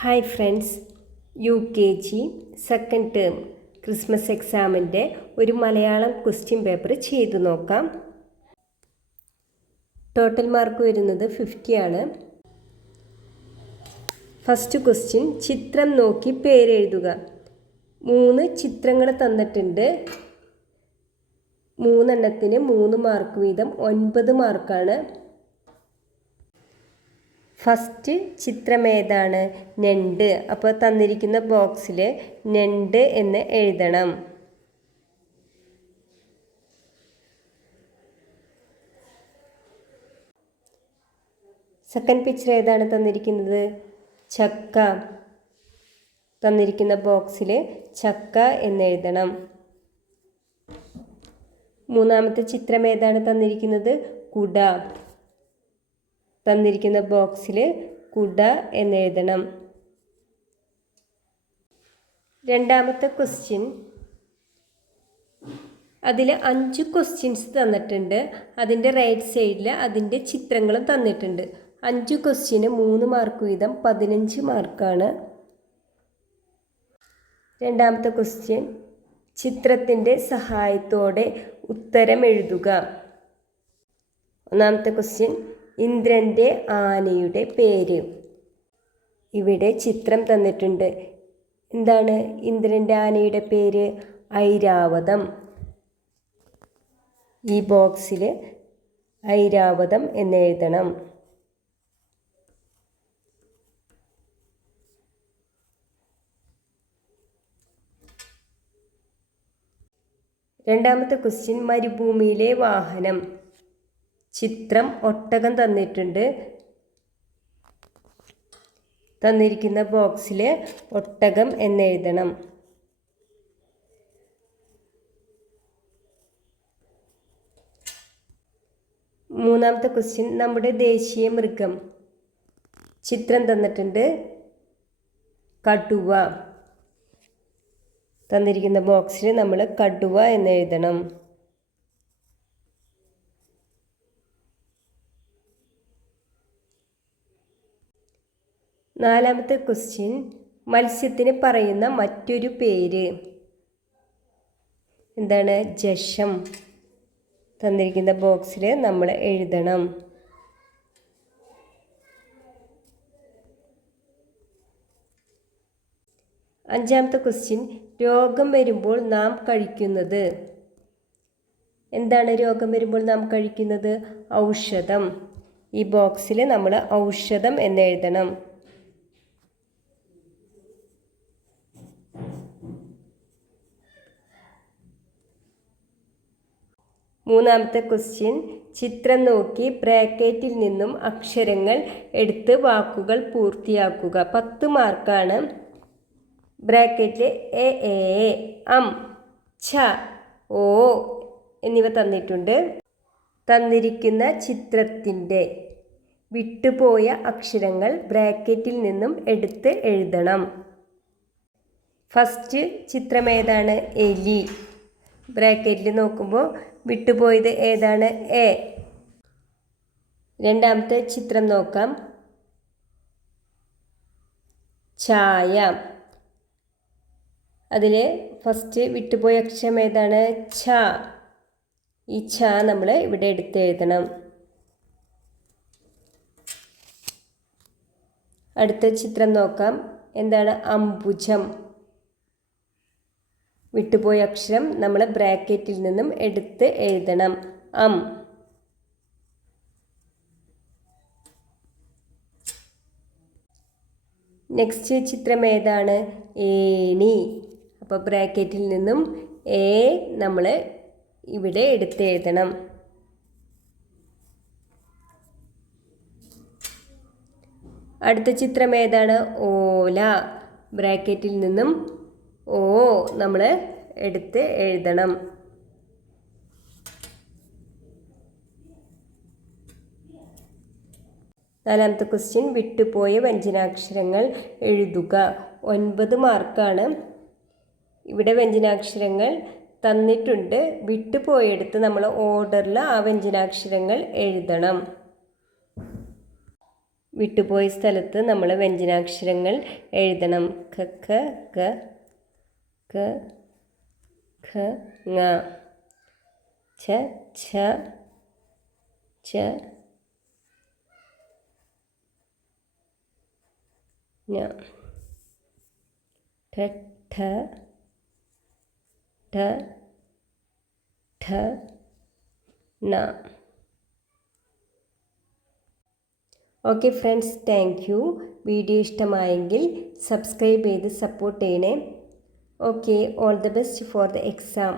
Hi friends, UKG second term Christmas എക്സാമിൻ്റെ ഒരു Malayalam question paper ചെയ്തു നോക്കാം. ടോട്ടൽ മാർക്ക് വരുന്നത് 50 ആണ്. ഫസ്റ്റ് ക്വസ്റ്റ്യൻ, ചിത്രം നോക്കി പേരെഴുതുക. 3 ചിത്രങ്ങൾ തന്നിട്ടുണ്ട്. 3 എണ്ണത്തിന് 3 മാർക്ക് വീതം 9 മാർക്കാണ്. ഫസ്റ്റ് ചിത്രം ഏതാണ്? ഞണ്ട്. അപ്പോൾ തന്നിരിക്കുന്ന ബോക്സിൽ ഞണ്ട് എന്ന് എഴുതണം. സെക്കൻഡ് പിക്ചർ ഏതാണ് തന്നിരിക്കുന്നത്? ചക്ക. തന്നിരിക്കുന്ന ബോക്സിൽ ചക്ക എന്ന് എഴുതണം. മൂന്നാമത്തെ ചിത്രം ഏതാണ് തന്നിരിക്കുന്നത്? കുട. തന്നിരിക്കുന്ന ബോക്സിൽ കുട എന്ന് എഴുതണം. രണ്ടാമത്തെ ക്വസ്റ്റ്യൻ, അതിൽ 5 ക്വസ്റ്റ്യൻസ് തന്നിട്ടുണ്ട്. അതിൻ്റെ റൈറ്റ് സൈഡിൽ അതിൻ്റെ ചിത്രങ്ങളും തന്നിട്ടുണ്ട്. 5 ക്വസ്റ്റ്യന് 3 മാർക്ക് വീതം 15 മാർക്കാണ്. രണ്ടാമത്തെ ക്വസ്റ്റ്യൻ, ചിത്രത്തിൻ്റെ സഹായത്തോടെ ഉത്തരം എഴുതുക. ഒന്നാമത്തെ ക്വസ്റ്റ്യൻ, ഇന്ദ്രൻ്റെ ആനയുടെ പേര്. ഇവിടെ ചിത്രം തന്നിട്ടുണ്ട്. എന്താണ് ഇന്ദ്രൻ്റെ ആനയുടെ പേര്? ഐരാവതം. ഈ ബോക്സിൽ ഐരാവതം എന്ന് എഴുതണം. രണ്ടാമത്തെ ക്വസ്റ്റ്യൻ, മരുഭൂമിയിലെ വാഹനം. ചിത്രം ഒട്ടകം തന്നിട്ടുണ്ട്. തന്നിരിക്കുന്ന ബോക്സിൽ ഒട്ടകം എന്ന് എഴുതണം. മൂന്നാമത്തെ ക്വസ്റ്റ്യൻ, നമ്മുടെ ദേശീയ മൃഗം. ചിത്രം തന്നിട്ടുണ്ട്. കടുവ. തന്നിരിക്കുന്ന ബോക്സിൽ നമ്മൾ കടുവ എന്ന് എഴുതണം. നാലാമത്തെ ക്വസ്റ്റ്യൻ, മത്സ്യത്തിന് പറയുന്ന മറ്റൊരു പേര്. എന്താണ്? ജഷം. തന്നിരിക്കുന്ന ബോക്സിൽ നമ്മൾ എഴുതണം. അഞ്ചാമത്തെ ക്വസ്റ്റ്യൻ, രോഗം വരുമ്പോൾ നാം കഴിക്കുന്നത്. എന്താണ് രോഗം വരുമ്പോൾ നാം കഴിക്കുന്നത്? ഔഷധം. ഈ ബോക്സിൽ നമ്മൾ ഔഷധം എന്ന് എഴുതണം. മൂന്നാമത്തെ ക്വസ്റ്റ്യൻ, ചിത്രം നോക്കി ബ്രാക്കറ്റിൽ നിന്നും അക്ഷരങ്ങൾ എടുത്ത് വാക്കുകൾ പൂർത്തിയാക്കുക. 10 മാർക്കാണ്. ബ്രാക്കറ്റിൽ എ, അം, ഛ, ഓ എന്നിവ തന്നിട്ടുണ്ട്. തന്നിരിക്കുന്ന ചിത്രത്തിൻ്റെ വിട്ടുപോയ അക്ഷരങ്ങൾ ബ്രാക്കറ്റിൽ നിന്നും എടുത്ത് എഴുതണം. ഫസ്റ്റ് ചിത്രം ഏതാണ്? എലി. ബ്രാക്കറ്റിൽ നോക്കുമ്പോൾ വിട്ടുപോയത് ഏതാണ്? എ. രണ്ടാമത്തെ ചിത്രം നോക്കാം. ചായ. അതിൽ ഫസ്റ്റ് വിട്ടുപോയ അക്ഷരം ഏതാണ്? ഛ. ഈ ഛ നമ്മൾ ഇവിടെ എടുത്ത് എഴുതണം. അടുത്ത ചിത്രം നോക്കാം. എന്താണ്? അംബുജം. വിട്ടുപോയ അക്ഷരം നമ്മൾ ബ്രാക്കറ്റിൽ നിന്നും എടുത്ത് എഴുതണം. അം. നെക്സ്റ്റ് ചിത്രം ഏതാണ്? ഏണി. അപ്പോൾ ബ്രാക്കറ്റിൽ നിന്നും എ നമ്മൾ ഇവിടെ എടുത്ത് എഴുതണം. അടുത്ത ചിത്രം ഏതാണ്? ഓല. ബ്രാക്കറ്റിൽ നിന്നും ഓ നമ്മൾ എടുത്ത് എഴുതണം. നാലാമത്തെ ക്വസ്റ്റ്യൻ, വിട്ടുപോയ വ്യഞ്ജനാക്ഷരങ്ങൾ എഴുതുക. 9 മാർക്കാണ്. ഇവിടെ വ്യഞ്ജനാക്ഷരങ്ങൾ തന്നിട്ടുണ്ട്. വിട്ടുപോയെടുത്ത് നമ്മൾ ഓർഡറിൽ ആ വ്യഞ്ജനാക്ഷരങ്ങൾ എഴുതണം. വിട്ടുപോയ സ്ഥലത്ത് നമ്മൾ വ്യഞ്ജനാക്ഷരങ്ങൾ എഴുതണം. ക ഖ ഗ ക ഖ ങ ഛ ഛ ഛ ஞ ഠ ഠ ഠ ഠ ന. Okay friends, thank you. Video ഇഷ്ടമായെങ്കിൽ സബ്സ്ക്രൈബ് ചെയ്ത് സപ്പോർട്ട് ചെയ്യണേ. Okay, all the best for the exam.